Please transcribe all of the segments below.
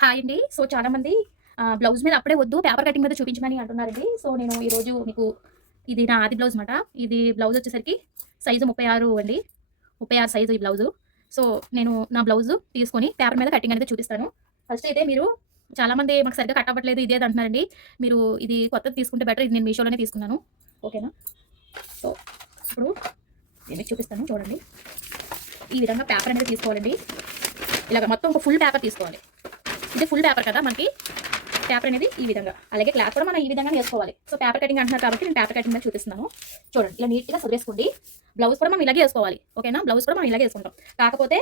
Hi అండి. So, చాలామంది blouse మీద అప్పుడే వద్దు పేపర్ కటింగ్ మీద చూపించమని అంటున్నారండి. సో, నేను ఈరోజు మీకు ఇది నా ఆది బ్లౌజ్ మాట. ఇది బ్లౌజ్ వచ్చేసరికి సైజు 36 అండి. 36 సైజు ఈ బ్లౌజు. సో, నేను నా బ్లౌజు తీసుకొని పేపర్ మీద కటింగ్ అనేది చూపిస్తాను. ఫస్ట్ అయితే మీరు చాలామంది మాకు సరిగ్గా కట్ అవ్వట్లేదు ఇది అది అంటున్నారండి. మీరు ఇది కొత్తది తీసుకుంటే బెటర్. ఇది నేను మీషోలోనే తీసుకున్నాను. ఓకేనా? సో, ఇప్పుడు నేను మీకు చూపిస్తాను చూడండి. ఈ విధంగా పేపర్ అనేది తీసుకోవాలండి. ఇలాగ మొత్తం ఒక ఫుల్ పేపర్ తీసుకోవాలి. ఇది ఫుల్ పేపర్ కదా మనకి పేపర్ అనేది ఈ విధంగా, అలాగే క్లాత్ కూడా మనం ఈ విధంగా వేసుకోవాలి. సో పేపర్ కటింగ్ అంటున్నారు కాబట్టి నేను పేపర్ కటింగ్ మీద చూపిస్తున్నాను. చూడండి, ఇలా నీట్గా సదిరేసుకోండి. బ్లౌజ్ కూడా మనం ఇలాగే వేసుకోవాలి. ఓకేనా? బ్లౌజ్ కూడా మనం ఇలాగే వేసుకుంటాం. కాకపోతే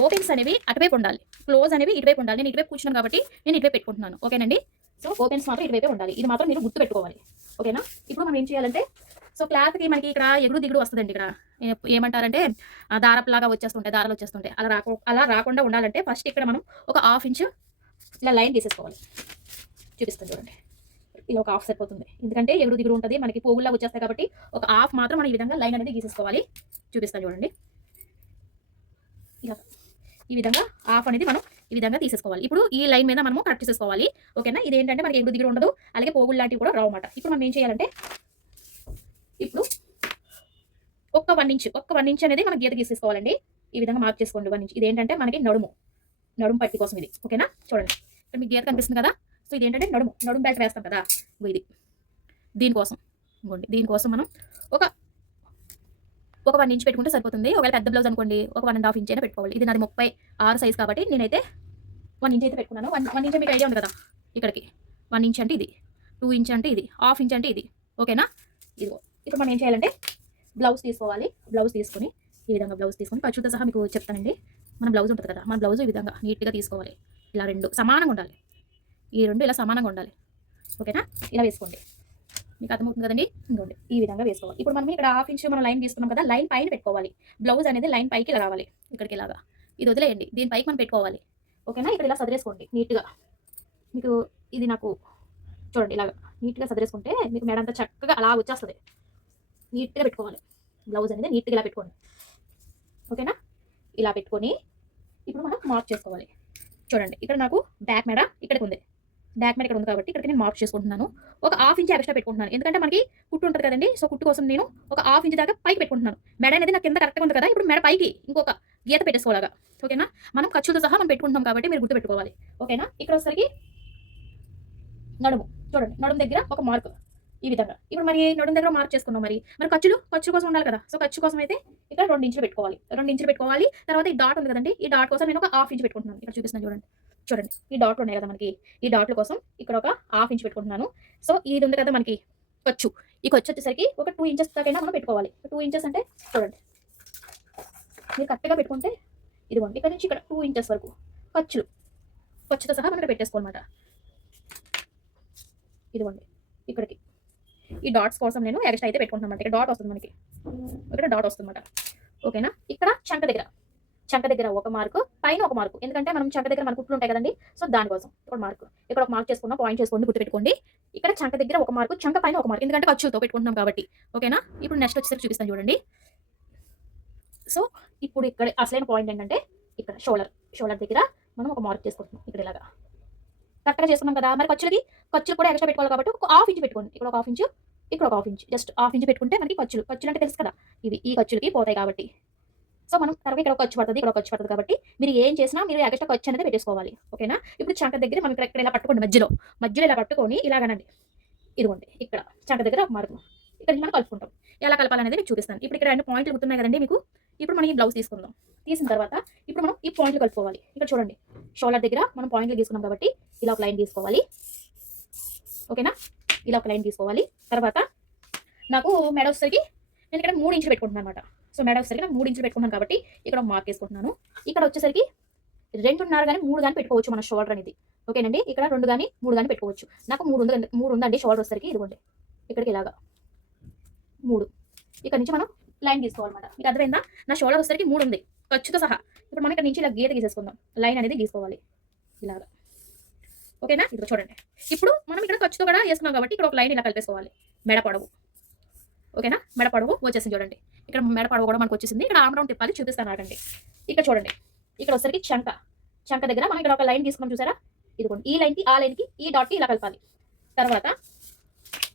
ఓపెన్స్ అనేవి అటువైపు ఉండాలి, క్లోజ్ అనేవి ఇటువైపు ఉండాలి. నేను ఇటువైపు కూర్చున్నాను కాబట్టి నేను ఇటువైపు పెట్టుకుంటున్నాను. ఓకేనండి? సో ఓపెన్స్ మాత్రం ఇటువైపే ఉండాలి. ఇది మాత్రం మీరు గుర్తు పెట్టుకోవాలి. ఓకేనా? ఇప్పుడు మనం ఏం చేయాలంటే, సో క్లాత్కి మనకి ఇక్కడ ఎగుడు దిగుడు వస్తుందండి. ఇక్కడ ఏమంటారంటే దారపులాగా వచ్చేస్తుంటాయి, దారాలు వచ్చేస్తుంటాయి. అలా రాకుండా ఉండాలంటే ఫస్ట్ ఇక్కడ మనం ఒక 1/2 ఇంచు ఇలా లైన్ తీసేసుకోవాలి. చూపిస్తాను చూడండి. ఇలా ఒక 1/2 సరిపోతుంది. ఎందుకంటే ఎగుడు దిగుడు ఉంటుంది, మనకి పోగుల్లా వచ్చేస్తాయి కాబట్టి ఒక 1/2 మాత్రం మనం ఈ విధంగా లైన్ అనేది గీసేసుకోవాలి. చూపిస్తాను చూడండి. ఇలా ఈ విధంగా 1/2 అనేది మనం ఈ విధంగా తీసేసుకోవాలి. ఇప్పుడు ఈ లైన్ మీద మనము కట్ చేసేసుకోవాలి. ఓకేనా? ఇదేంటంటే మనకి ఎగుడు దిగుడు ఉండదు, అలాగే పోగులు లాంటివి కూడా రావు అన్నమాట. ఇప్పుడు మనం ఏం చేయాలంటే, ఇప్పుడు ఒక్క 1 ఇంచ్ అనేది మనం గీత గీసేసుకోవాలండి. ఈ విధంగా మార్క్ చేసుకోండి 1 ఇంచ్. ఇదేంటంటే మనకి నడుము పట్టి కోసం ఇది. ఓకేనా? చూడండి, ఇక్కడ మీకు గీత కనిపిస్తుంది కదా. సో ఇదేంటంటే నడుము బెల్ట్ వేస్తాం కదా, ఇది దీనికోసం. ఇంకోండి, దీనికోసం మనం ఒక 1 ఇంచ్ పెట్టుకుంటే సరిపోతుంది. ఒకవేళ పెద్ద బ్లౌజ్ అనుకోండి ఒక 1.5 ఇంచ్ అయినా పెట్టుకోవాలి. ఇది నాది 36 సైజ్ కాబట్టి నేనైతే 1 ఇంచ్ అయితే పెట్టుకున్నాను. 1 ఇంచ్ మీకు ఐడియా ఉంది కదా, ఇక్కడికి 1 ఇంచ్ అంటే ఇది, 2 ఇంచ్ అంటే ఇది, 1/2 ఇంచ్ అంటే ఇది. ఓకేనా? ఇదిగో ఇప్పుడు మనం ఏం చేయాలంటే బ్లౌజ్ తీసుకోవాలి. బ్లౌజ్ తీసుకొని ఈ విధంగా బ్లౌజ్ తీసుకొని ఖర్చుతో సహా మీకు చెప్తానండి. మన బ్లౌజ్ ఉంటుంది కదా, మన బ్లౌజ్ ఈ విధంగా నీట్గా తీసుకోవాలి. ఇలా 2 సమానంగా ఉండాలి. ఈ 2 ఇలా సమానంగా ఉండాలి. ఓకేనా? ఇలా వేసుకోండి. మీకు అర్థమవుతుంది కదండి. ఇంకోండి, ఈ విధంగా వేసుకోవాలి. ఇప్పుడు మనం ఇక్కడ 1/2 ఇంచ్ మనం లైన్ తీసుకున్నాం కదా, లైన్ పైన పెట్టుకోవాలి. బ్లౌజ్ అనేది లైన్ పైకి ఇలా రావాలి. ఇక్కడికి ఇలాగా ఇది వదిలేయండి, దీని పైకి మనం పెట్టుకోవాలి. ఓకేనా? ఇక్కడ ఇలా సదిరేసుకోండి నీట్గా. మీకు ఇది నాకు చూడండి, ఇలాగా నీట్గా సదిరేసుకుంటే మీకు మేడంతా చక్కగా అలా వచ్చేస్తుంది. నీట్గా పెట్టుకోవాలి. బ్లౌజ్ అనేది నీట్గా ఇలా పెట్టుకోండి. ఓకేనా? ఇలా పెట్టుకొని ఇప్పుడు మనం మార్క్ చేసుకోవాలి. చూడండి, ఇక్కడ నాకు బ్యాక్ మేడ ఇక్కడికి ఉంది. బ్యాక్ మేడ ఇక్కడ ఉంది కాబట్టి ఇక్కడికి నేను మార్క్ చేసుకుంటున్నాను. ఒక 1/2 ఇంచ్ ఎక్స్ట్రా పెట్టుకుంటున్నాను. ఎందుకంటే మనకి కుట్టు ఉంటుంది కదండి. సో కుట్టు కోసం నేను ఒక 1/2 ఇంచ్ దాకా పైకి పెట్టుకుంటున్నాను. మెడ అనేది నాకు కింద కరెక్ట్గా ఉంది కదా. ఇప్పుడు మెడ పైకి ఇంకొక గీత పెట్టేసుకోవాలగా. ఓకేనా? మనం ఖర్చులతో సహా మనం పెట్టుకుంటాం కాబట్టి మీరు గుర్తు పెట్టుకోవాలి. ఓకేనా? ఇక్కడ వచ్చేసరికి నడుము చూడండి, నడుము దగ్గర ఒక మార్క్ ఈ విధంగా. ఇప్పుడు మరి నడుము దగ్గర మార్క్ చేసుకున్నాం. మరి ఖర్చు కోసం ఉండాలి కదా. సో ఖర్చు కోసం అయితే ఇక్కడ 2 ఇంచులు పెట్టుకోవాలి. 2 ఇంచులు పెట్టుకోవాలి. తర్వాత ఈ డాట్ ఉంది కదండి, ఈ డాట్ కోసం నేను ఒక 1/2 ఇంచ్ పెట్టుకుంటున్నాను. ఇక్కడ చూపిస్తున్నాను చూడండి. ఈ డాట్లు ఉన్నాయి కదా మనకి, ఈ డాట్ల కోసం ఇక్కడ ఒక 1/2 ఇంచ్ పెట్టుకుంటున్నాను. సో ఇది ఉంది కదా మనకి ఖర్చు, ఈ ఖర్చు వచ్చేసరికి ఒక 2 ఇంచెస్ దాకైనా మనం పెట్టుకోవాలి. 2 ఇంచెస్ అంటే చూడండి, మీరు కరెక్ట్గా పెట్టుకుంటే ఇదిగోండి, ఇక్కడ నుంచి ఇక్కడ 2 ఇంచెస్ వరకు ఖర్చుతో సహా మనం ఇక్కడ పెట్టేసుకోవాలన్నమాట. ఇదిగోండి, ఇక్కడికి ఈ డాట్స్ కోసం నేను ఎక్స్ట్రా అయితే పెట్టుకుంటున్నాను. ఇక్కడ డాట్ వస్తుంది మనకి, ఇక్కడ డాట్ వస్తుంది అన్నమాట. ఓకేనా? ఇక్కడ చంక దగ్గర ఒక మార్కు, పైన ఒక మార్కు. ఎందుకంటే మనం చంక దగ్గర మన కుట్లు ఉంటాయి కదండి. సో దానికోసం ఇక్కడ మార్కు, ఇక్కడ ఒక మార్క్ చేసుకున్నాం. పాయింట్ చేసుకోండి, గుర్తుపెట్టుకోండి. ఇక్కడ చంక దగ్గర ఒక మార్కు, చంక పైన ఒక మార్కు, ఎందుకంటే ఖర్చుతో పెట్టుకుంటున్నాం కాబట్టి. ఓకేనా? ఇప్పుడు నెక్స్ట్ వచ్చేసరికి చూపిస్తాను చూడండి. సో ఇప్పుడు ఇక్కడ అసలైన పాయింట్ ఏంటంటే, ఇక్కడ షోల్డర్ దగ్గర మనం ఒక మార్క్ చేసుకుంటున్నాం. ఇక్కడ ఇలాగా కరెక్ట్గా చేసుకున్నాం కదా. మరి ఖర్చులు కూడా ఎక్స్ట్రా పెట్టుకోవాలి కాబట్టి ఒక 1/2 ఇంచ్ పెట్టుకోండి. ఇక్కడ ఒక 1/2 ఇంచ్, ఇక్కడ ఒక 1/2 ఇంచ్, జస్ట్ 1/2 ఇంచ్ పెట్టుకుంటే మనకి ఖర్చులు అంటే తెలుసు కదా, ఈ ఖర్చులకి పోతాయి కాబట్టి. సో మనం తర్వాత ఇక్కడ ఒక ఖర్చు పడుతుంది, ఇక్కడ ఒక ఖర్చు పడుతుంది కాబట్టి మీరు ఏం చేసినా మీరు ఎక్స్ట్రా ఖర్చు అనేది పెట్టేసుకోవాలి. ఓకేనా? ఇప్పుడు చంక దగ్గర మనం ఇక్కడ ఇలా పట్టుకోండి, మధ్యలో ఇలా పట్టుకొని ఇలాగనండి. ఇదిగోండి, ఇక్కడ చంక దగ్గర ఒక మార్కు, ఇక్కడ నుంచి మనం కలుపుకుంటాం. ఎలా కలపాలనేది మీకు చూపిస్తాను. ఇప్పుడు ఇక్కడ 2 పాయింట్లు గుర్తున్నాయి కదండి మీకు. ఇప్పుడు మనం ఈ బ్లౌజ్ తీసుకుందాం. తీసిన తర్వాత ఇప్పుడు మనం ఈ పాయింట్లు కలుపుకోవాలి. ఇక్కడ చూడండి, షోల్డర్ దగ్గర మనం పాయింట్లు తీసుకున్నాం కాబట్టి ఇలా ఒక లైన్ తీసుకోవాలి. ఓకేనా? ఇలా ఒక లైన్ తీసుకోవాలి. తర్వాత నాకు మెడ వచ్చేసరికి నేను ఇక్కడ 3 ఇంచులు పెట్టుకుంటున్నాను అనమాట. సో మెడ వచ్చేసరికి నాకు 3 ఇంచులు పెట్టుకున్నాను కాబట్టి ఇక్కడ ఒక మార్క్ వేసుకుంటున్నాను. ఇక్కడ వచ్చేసరికి 2.5 కానీ 3 కానీ పెట్టుకోవచ్చు మన షోల్డర్ అనేది. ఓకేనండి? ఇక్కడ 2 కానీ 3 కానీ పెట్టుకోవచ్చు. నాకు 3 ఉందండి షోల్డర్ వచ్చేసరికి. ఇదిగోండి, ఇక్కడికి ఇలాగా 3. ఇక్కడ నుంచి మనం లైన్ తీసుకోవాలన్నమాట. మీకు అర్థమైందా? నా షోల్డర్ వచ్చేసరికి 3 ఉంది ఖర్చుతో సహా. ఇప్పుడు మనం ఇక్కడ నుంచి ఇలా గీత గీసేసుకుందాం. లైన్ అనేది గీసుకోవాలి ఇలాగా. ఓకేనా? ఇప్పుడు చూడండి, ఇప్పుడు మనం ఇక్కడ ఖర్చుతో కూడా వేసుకున్నాం కాబట్టి ఇక్కడ ఒక లైన్ ఇలా కలిపేసుకోవాలి. మెడ పొడవు. ఓకేనా? మెడ పొడవు వచ్చేసింది చూడండి. ఇక్కడ మెడ పొడవు కూడా మనకు వచ్చేసింది. ఇక్కడ ఆర్మ్ రౌండ్ తిప్పాలి, చూపిస్తాను ఆగండి. ఇక్కడ చూడండి, ఇక్కడ వచ్చేసరికి చంక దగ్గర మనం ఇక్కడ ఒక లైన్ తీసుకున్నాం చూసారా. ఇదిగోండి ఈ లైన్కి ఆ లైన్కి ఈ డాట్కి ఇలా కలపాలి. తర్వాత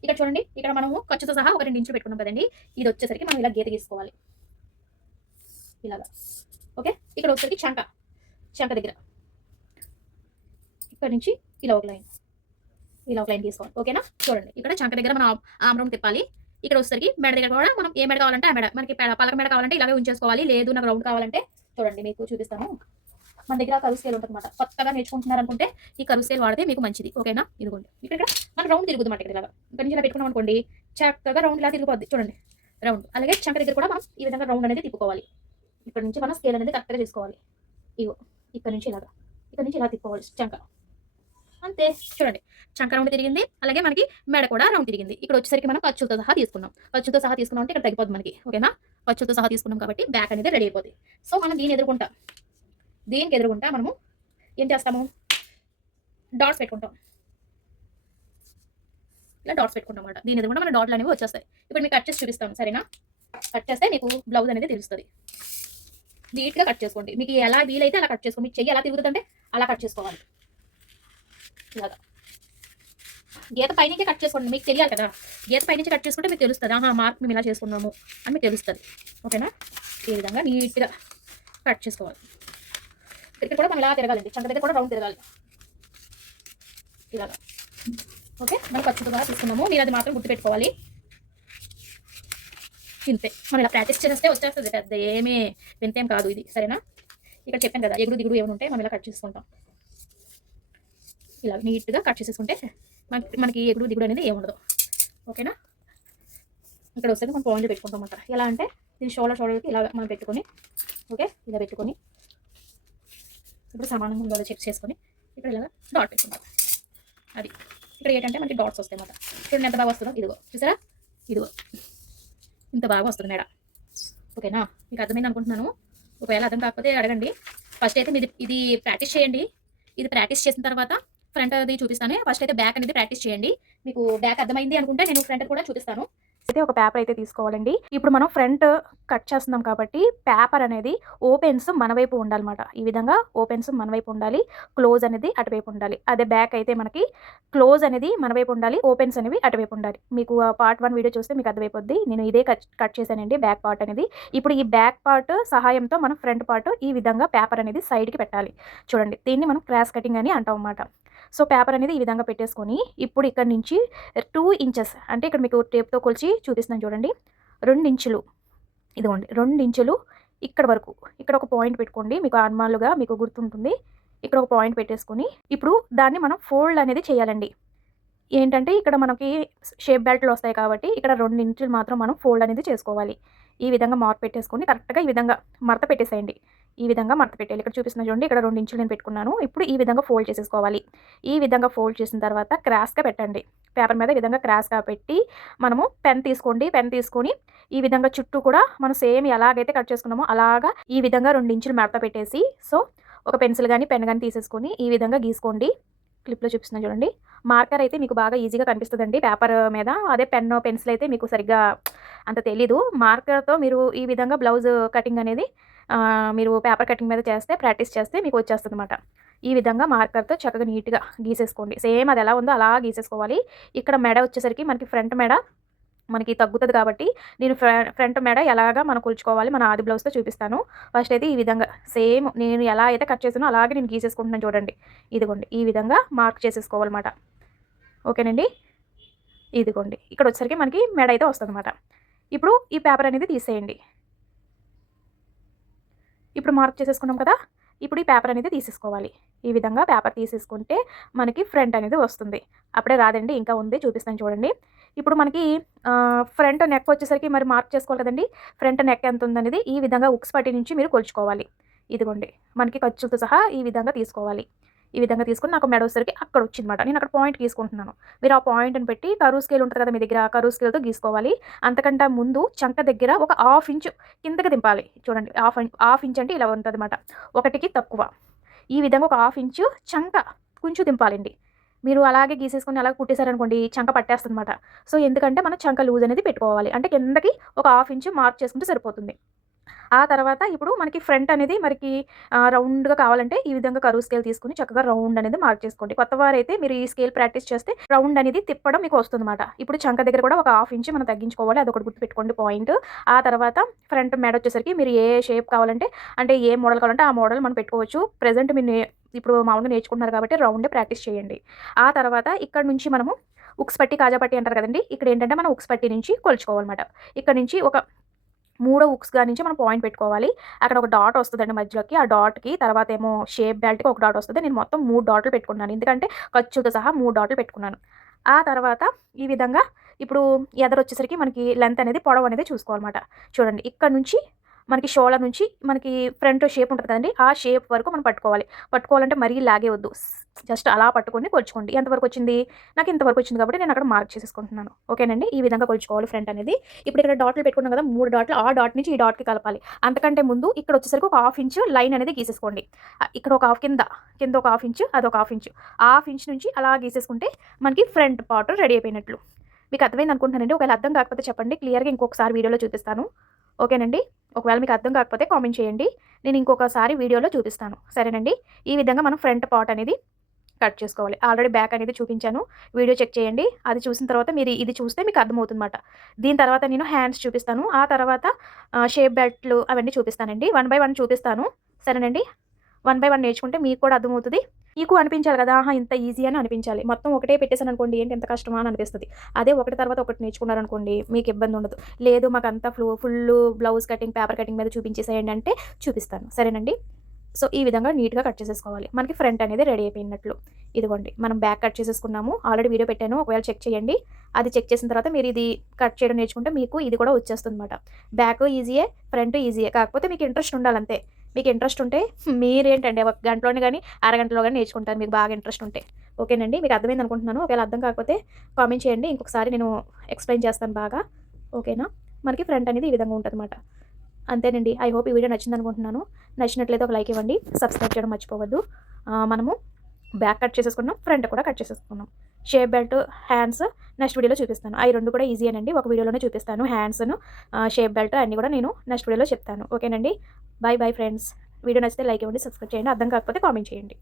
ఇక్కడ చూడండి, ఇక్కడ మనము ఖర్చుతో సహా ఒక 2 ఇంచులు పెట్టుకున్నాం కదండి. ఇది వచ్చేసరికి మనం ఇలా గీత గీసుకోవాలి ఇలాగా. ఓకే, ఇక్కడ వచ్చేసరికి చంక దగ్గర ఇక్కడ నుంచి ఇలా ఒక లైన్ తీసుకోవాలి. ఓకేనా, చూడండి ఇక్కడ చంక దగ్గర మనం ఆమ్ రౌండ్ తిప్పాలి. ఇక్కడ వచ్చేసరికి మెడ దగ్గర కూడా మనం ఏ మెడ కావాలంటే ఆ మెడ, మనకి పలక మెడ కావాలంటే ఇలాగే ఉంచేసుకోవాలి. లేదు నాకు రౌండ్ కావాలంటే చూడండి మీకు చూపిస్తాను. మన దగ్గర కరువు స్కేల్ ఉంటుంది అనమాట. కొత్తగా నేర్చుకుంటున్నారు అనుకుంటే ఈ కరువు స్కేల్ వాడితే మీకు మంచిది. ఓకేనా, ఇదిగోండి ఇక్కడ మన రౌండ్ తిరుగుతుంది అన్నమాట. ఇలాగా ఇక్కడ నుంచి ఇలా పెట్టుకున్నాం అనుకోండి, చక్కగా రౌండ్ ఇలా తిరిగిపోద్ది. చూడండి రౌండ్. అలాగే చంక దగ్గర కూడా మనం ఈ విధంగా రౌండ్ అనేది తిప్పుకోవాలి. ఇక్కడ నుంచి మనం స్కేల్ అనేది కరెక్ట్గా చేసుకోవాలి. ఇగో ఇక్కడ నుంచి ఇలా తిప్పుకోవాలి చంక. అంతే, చూడండి చంక రౌండ్ తిరిగింది. అలాగే మనకి మెడ కూడా రౌండ్ తిరిగింది. ఇక్కడ వచ్చేసరికి మనం ఖర్చులతో సహా తీసుకున్నాం అంటే ఇక్కడ తగ్గిపోద్ది మనకి. ఓకేనా, ఖర్చులతో సహా తీసుకున్నాం కాబట్టి బ్యాక్ అనేది రెడీ అయిపోతుంది. సో మనం దీనికి ఎదురుకుంటా మనము ఏం చేస్తాము, డాట్స్ పెట్టుకుంటాం. ఇలా డాట్స్ పెట్టుకుంటాం అన్నమాట. దీని ఎదురుకుంటా మన డాట్లు అనేవి వచ్చేస్తాయి. ఇప్పుడు మీకు కట్ చేసి చూపిస్తాను, సరేనా? కట్ చేస్తే మీకు బ్లౌజ్ అనేది తెలుస్తుంది. నీట్గా కట్ చేసుకోండి. మీకు ఎలా వీలైతే అలా కట్ చేసుకోండి. మీకు చెయ్యి ఎలా తిరుగుతుందంటే అలా కట్ చేసుకోవాలి. ఇలాగా గీత పైనుంచి కట్ చేసుకోండి. మీకు తెలియాలి కదా, గీత పైనుంచి కట్ చేసుకుంటే మీకు తెలుస్తుంది. మార్క్ మేము ఇలా చేసుకున్నాము అని మీకు తెలుస్తుంది. ఓకేనా, ఈ విధంగా నీట్గా కట్ చేసుకోవాలి. ఇక్కడ కూడా మనం ఇలా తిరగాలండి. చంక దగ్గర కూడా రౌండ్ తిరగాలి ఇలాగా. ఓకే, మనం ఖర్చుతో బాగా తీసుకున్నాము. మీరు అది మాత్రం గుర్తుపెట్టుకోవాలి. ఇంతే, మనం ఇలా ప్రాక్టీస్ చేస్తే వచ్చేస్తుంది. పెద్ద ఏమీ వింతేం కాదు ఇది, సరేనా? ఇక్కడ చెప్పాను కదా, ఎగుడు దిగుడు ఏమైనా ఉంటే మనం ఇలా కట్ చేసుకుంటాం. ఇలా నీట్గా కట్ చేసేసుకుంటే మనకి ఎగుడు దిగుడు అనేది ఏముండదు. ఓకేనా, ఇక్కడ వస్తే మనం పాయింట్లు పెట్టుకుంటాం అన్నమాట. ఎలా అంటే దీని షోల్డర్కి ఇలా మనం పెట్టుకొని, ఓకే, ఇలా పెట్టుకొని ఇప్పుడు సమానంగా ఉందో చెక్ చేసుకొని ఇక్కడ ఇలాగా డాట్ పెట్టుకుంటాం. అది ఇక్కడ ఏంటంటే మనకి డాట్స్ వస్తాయి అన్నమాట. చూడండి ఎంత బాగా వస్తుందో. ఇదిగో చూసారా, ఇదిగో ఇంత బాగా వస్తుంది మేడ. ఓకేనా, మీకు అర్థమైంది అనుకుంటున్నాను. ఒకవేళ అర్థం కాకపోతే అడగండి. ఫస్ట్ అయితే ఇది ప్రాక్టీస్ చేయండి. ఇది ప్రాక్టీస్ చేసిన తర్వాత ఫ్రంట్ అది చూపిస్తాను. ఫస్ట్ అయితే బ్యాక్ అనేది ప్రాక్టీస్ చేయండి. మీకు బ్యాక్ అర్థమైంది అనుకుంటే నేను ఫ్రంట్ కూడా చూపిస్తాను. అయితే ఒక పేపర్ అయితే తీసుకోవాలండి. ఇప్పుడు మనం ఫ్రంట్ కట్ చేస్తున్నాం కాబట్టి పేపర్ అనేది ఓపెన్స్ మన వైపు ఉండాలన్నమాట. ఈ విధంగా ఓపెన్స్ మన వైపు ఉండాలి, క్లోజ్ అనేది అటువైపు ఉండాలి. అదే బ్యాక్ అయితే మనకి క్లోజ్ అనేది మన వైపు ఉండాలి, ఓపెన్స్ అనేవి అటువైపు ఉండాలి. మీకు పార్ట్ 1 వీడియో చూస్తే మీకు అర్థమైపోద్ది. నేను ఇదే కట్ చేశానండి బ్యాక్ పార్ట్ అనేది. ఇప్పుడు ఈ బ్యాక్ పార్ట్ సహాయంతో మనం ఫ్రంట్ పార్ట్ ఈ విధంగా పేపర్ అనేది సైడ్కి పెట్టాలి. చూడండి, దీన్ని మనం క్రాస్ కటింగ్ అని అంటాం అన్నమాట. సో పేపర్ అనేది ఈ విధంగా పెట్టేసుకొని ఇప్పుడు ఇక్కడ నుంచి 2 ఇంచెస్ అంటే ఇక్కడ మీకు టేప్తో కొలిచి చూపిస్తున్నాను చూడండి. 2 ఇంచులు, ఇదిగోండి 2 ఇంచులు ఇక్కడ వరకు. ఇక్కడ ఒక పాయింట్ పెట్టుకోండి, మీకు నార్మల్గా మీకు గుర్తుంటుంది. ఇక్కడ ఒక పాయింట్ పెట్టేసుకొని ఇప్పుడు దాన్ని మనం ఫోల్డ్ అనేది చేయాలండి. ఏంటంటే ఇక్కడ మనకి షేప్ బెల్ట్లు వస్తాయి కాబట్టి ఇక్కడ 2 ఇంచులు మాత్రం మనం ఫోల్డ్ అనేది చేసుకోవాలి. ఈ విధంగా మార్క్ పెట్టేసుకొని కరెక్ట్గా ఈ విధంగా మడత పెట్టేసేయండి. ఈ విధంగా మడత పెట్టాలి. ఇక్కడ చూపిస్తున్నా చూడండి, ఇక్కడ 2 ఇంచులు నేను పెట్టుకున్నాను. ఇప్పుడు ఈ విధంగా ఫోల్డ్ చేసేసుకోవాలి. ఈ విధంగా ఫోల్డ్ చేసిన తర్వాత క్రాస్గా పెట్టండి. పేపర్ మీద ఈ విధంగా క్రాస్గా పెట్టి మనము పెన్ తీసుకోండి. పెన్ తీసుకొని ఈ విధంగా చుట్టూ కూడా మనం సేమ్ ఎలాగైతే కట్ చేసుకున్నామో అలాగా ఈ విధంగా 2 ఇంచులు మడత పెట్టేసి సో ఒక పెన్సిల్ కానీ పెన్ కానీ తీసేసుకొని ఈ విధంగా గీసుకోండి. క్లిప్లో చూపిస్తున్నా చూడండి. మార్కర్ అయితే మీకు బాగా ఈజీగా కనిపిస్తుందండి పేపర్ మీద. అదే పెన్సిల్ అయితే మీకు సరిగ్గా అంత తెలీదు. మార్కర్తో మీరు ఈ విధంగా బ్లౌజ్ కటింగ్ అనేది మీరు పేపర్ కటింగ్ మీద చేస్తే ప్రాక్టీస్ చేస్తే మీకు వచ్చేస్తుంది అనమాట. ఈ విధంగా మార్కర్తో చక్కగా నీట్గా గీసేసుకోండి. సేమ్ అది ఎలా ఉందో అలా గీసేసుకోవాలి. ఇక్కడ మెడ వచ్చేసరికి మనకి ఫ్రంట్ మెడ మనకి తగ్గుతుంది కాబట్టి నేను ఫ్రంట్ మెడ ఎలాగా మనం కొలుచుకోవాలి మన ఆది బ్లౌజ్తో చూపిస్తాను. ఫస్ట్ అయితే ఈ విధంగా సేమ్ నేను ఎలా అయితే కట్ చేసానో అలాగే నేను గీసేసుకుంటున్నాను చూడండి. ఇదిగోండి ఈ విధంగా మార్క్ చేసేసుకోవాలన్నమాట. ఓకేనండి, ఇదిగోండి ఇక్కడ వచ్చేసరికి మనకి మెడ అయితే వస్తుందన్నమాట. ఇప్పుడు ఈ పేపర్ అనేది తీసేయండి. ఇప్పుడు మార్క్ చేసేసుకున్నాం కదా, ఇప్పుడు ఈ పేపర్ అనేది తీసేసుకోవాలి. ఈ విధంగా పేపర్ తీసేసుకుంటే మనకి ఫ్రంట్ అనేది వస్తుంది. అప్పుడే రాదండి, ఇంకా ఉంది, చూపిస్తాను చూడండి. ఇప్పుడు మనకి ఫ్రంట్ నెక్ వచ్చేసరికి మరి మార్క్ చేసుకోవాలి కదండి. ఫ్రంట్ నెక్ ఎంత ఉందనేది ఈ విధంగా ఉక్స్ పట్టి నుంచి మీరు కొలుచుకోవాలి. ఇదిగోండి మనకి ఖర్చులతో సహా ఈ విధంగా తీసుకోవాలి. ఈ విధంగా తీసుకుని నాకు మెడ వచ్చేసరికి అక్కడ వచ్చిందన్నమాట. నేను అక్కడ పాయింట్ గీసుకుంటున్నాను. మీరు ఆ పాయింట్ని పెట్టి కరువు స్కేల్ ఉంటుంది కదా మీ దగ్గర, కరువు స్కేల్తో గీసుకోవాలి. అంతకంటే ముందు చంక దగ్గర ఒక 1/2 ఇంచు కిందకి దింపాలి. చూడండి, హాఫ్ ఇంచ్ అంటే ఇలా ఉంటుంది అన్నమాట, 1కి తక్కువ. ఈ విధంగా ఒక 1/2 ఇంచు చంక కొంచెం దింపాలండి. మీరు అలాగే గీసేసుకొని అలాగే కుట్టేశారనుకోండి చంక పట్టేస్తుంది అనమాట. సో ఎందుకంటే మనం చంక లూజ్ అనేది పెట్టుకోవాలి. అంటే కిందకి ఒక 1/2 ఇంచు మార్క్ చేసుకుంటే సరిపోతుంది. ఆ తర్వాత ఇప్పుడు మనకి ఫ్రంట్ అనేది మనకి రౌండ్‌గా కావాలంటే ఈ విధంగా కరువు స్కేల్ తీసుకొని చక్కగా రౌండ్ అనేది మార్క్ చేసుకోండి. కొత్తవారైతే మీరు ఈ స్కేల్ ప్రాక్టీస్ చేస్తే రౌండ్ అనేది తిప్పడం మీకు వస్తుందన్నమాట. ఇప్పుడు చంక దగ్గర కూడా ఒక హాఫ్ ఇంచ్ మనం తగ్గించుకోవాలి. అదొకటి గుర్తుపెట్టుకోండి పాయింట్. ఆ తర్వాత ఫ్రంట్ మెడ వచ్చేసరికి మీరు ఏ షేప్ కావాలంటే అంటే ఏ మోడల్ కావాలంటే ఆ మోడల్ మనం పెట్టుకోవచ్చు. ప్రెజెంట్ మీరు ఇప్పుడు మామూలుగా నేర్చుకుంటున్నారు కాబట్టి రౌండే ప్రాక్టీస్ చేయండి. ఆ తర్వాత ఇక్కడ నుంచి మనము ఉక్స్ పట్టి, కాజా పట్టి అంటారు కదండీ! ఇక్కడ ఏంటంటే మనం ఉక్స్ పట్టి నుంచి కొలుచుకోవాలన్నమాట. ఇక్కడ నుంచి ఒక మూడో ఉక్స్‌గా నుంచి మనం పాయింట్ పెట్టుకోవాలి. అక్కడ ఒక డాట్ వస్తదండి మధ్యలోకి. ఆ డాట్‌కి తర్వాతేమో షేప్ బెల్ట్‌కి ఒక డాట్ వస్తది. నేను మొత్తం 3 డాట్లు పెట్టుకున్నాను. ఎందుకంటే ఖర్చుతో సహా 3 డాట్లు పెట్టుకున్నాను. ఆ తర్వాత ఈ విధంగా ఇప్పుడు ఎదరొచ్చేసరికి మనకి లెంత్ అనేది పొడవనేది చూసుకోవాలన్నమాట. చూడండి ఇక్కడ నుంచి మనకి షోల్డర్ నుంచి మనకి ఫ్రంట్ షేప్ ఉంటది కదండీ! ఆ షేప్ వరకు మనం పట్టుకోవాలి. పట్టుకోవాలంటే మరీ లాగేయొద్దు. జస్ట్ అలా పట్టుకొని కొలుచుకోండి. ఎంతవరకు వచ్చింది? నాకు ఇంతవరకు వచ్చింది కాబట్టి నేను అక్కడ మార్క్ చేసేసుకుంటున్నాను. ఓకేనండి. ఈ విధంగా కొలుచుకోవాలి ఫ్రంట్ అనేది. ఇప్పుడు ఇక్కడ డాట్లు పెట్టుకున్నాం కదా! 3 డాట్లు ఆ డాట్ నుంచి ఈ డాట్‌కి కలపాలి. అంతకంటే ముందు ఇక్కడ వచ్చేసరికి ఒక హాఫ్ ఇంచ్ లైన్ అనేది గీసేసుకోండి. ఇక్కడ ఒక హాఫ్ కింద ఒక హాఫ్ ఇంచ్, అదొక హాఫ్ ఇంచ్. హాఫ్ ఇంచ్ నుంచి అలా గీసేసుకుంటే మనకి ఫ్రంట్ పార్ట్ రెడీ అయిపోయినట్లు. మీకు అర్థమైంది అనుకుంటున్నానండి. ఒకవేళ అర్థం కాకపోతే చెప్పండి. క్లియర్‌గా ఇంకొకసారి వీడియోలో చూపిస్తాను. ఓకేనండి. ఒకవేళ మీకు అర్థం కాకపోతే కామెంట్ చేయండి. నేను ఇంకొకసారి వీడియోలో చూపిస్తాను. సరేనండి. ఈ విధంగా మనం ఫ్రంట్ పార్ట్ అనేది కట్ చేసుకోవాలి. ఆల్రెడీ బ్యాక్ అనేది చూపించాను. వీడియో చెక్ చేయండి. అది చూసిన తర్వాత మీరు ఇది చూస్తే మీకు అర్థమవుతుందన్నమాట. దీని తర్వాత నేను హ్యాండ్స్ చూపిస్తాను. ఆ తర్వాత షేప్ బెల్ట్‌లు అవన్నీ చూపిస్తానండి. వన్ బై వన్ చూపిస్తాను. సరేనండి. వన్ బై వన్ నేర్చుకుంటే మీకు కూడా అర్థమవుతది. మీకు అనిపించాలి కదా! ఆహా! ఇంత ఈజీ అని అనిపించాలి. మొత్తం ఒకటే పెట్టేసాననుకోండి ఏంటి ఇంత కష్టమా అని అనిపిస్తది. అదే ఒకటి తర్వాత ఒకటి నేర్చుకున్నారనుకోండి మీకు ఇబ్బంది ఉండదు. లేదు మాకంతా full blouse cutting, paper cutting మీద చూపించేసేయండి అంటే చూపిస్తాను. సరేనండి. సో, ఈ విధంగా నీట్‌గా కట్ చేసేసుకోవాలి. మనకి ఫ్రంట్ అనేది రెడీ అయిపోయినట్లు. ఇదిగోండి మనం బ్యాక్ కట్ చేసేసుకున్నాము. ఆల్రెడీ వీడియో పెట్టాను. ఒకవేళ చెక్ చేయండి. అది చెక్ చేసిన తర్వాత మీరు ఇది కట్ చేయడం నేర్చుకుంటే మీకు ఇది కూడా వచ్చేస్తుందన్నమాట. Back ఈజీయే, front ఈజీయే. కాకపోతే మీకు ఇంట్రెస్ట్ ఉండాలంతే. మీకు ఇంట్రెస్ట్ ఉంటే మీరేంటండి ఒక గంటలోనే గాని, అరగంటలో గాని నేర్చుకుంటారు మీకు బాగా ఇంట్రెస్ట్ ఉంటే. ఓకేనండి. మీకు అర్థమైంది అనుకుంటున్నాను. ఒకవేళ అర్థం కాకపోతే కామెంట్ చేయండి. ఇంకొకసారి నేను ఎక్స్‌ప్లెయిన్ చేస్తాను బాగా. ఓకేనా? మనకి ఫ్రంట్ అనేది ఈ విధంగా ఉంటదన్నమాట. అంతేనండి. ఐ హోప్ ఈ వీడియో నచ్చిందనుకుంటున్నాను. నచ్చినట్లయితే ఒక లైక్ ఇవ్వండి. సబ్స్క్రైబ్ చేయడం మర్చిపోవద్దు. మనము బ్యాక్ కట్ చేసేసుకున్నాం. ఫ్రంట్ కూడా కట్ చేసేసుకున్నాం. షేప్ బెల్ట్, హ్యాండ్స్ నెక్స్ట్ వీడియోలో చూపిస్తాను. అయి 2 కూడా ఈజీయేనండి. ఒక వీడియోలోనే చూపిస్తాను. హ్యాండ్స్‌ను, షేప్ బెల్ట్ అన్నీ కూడా నేను నెక్స్ట్ వీడియోలో చెప్తాను. ఓకేనండి. By bye friends. వీడియో నచ్చితే లైక్ ఇవ్వండి. సబ్స్క్రైబ్ చేయండి. అర్థం కాకపోతే కామెంట్ చేయండి.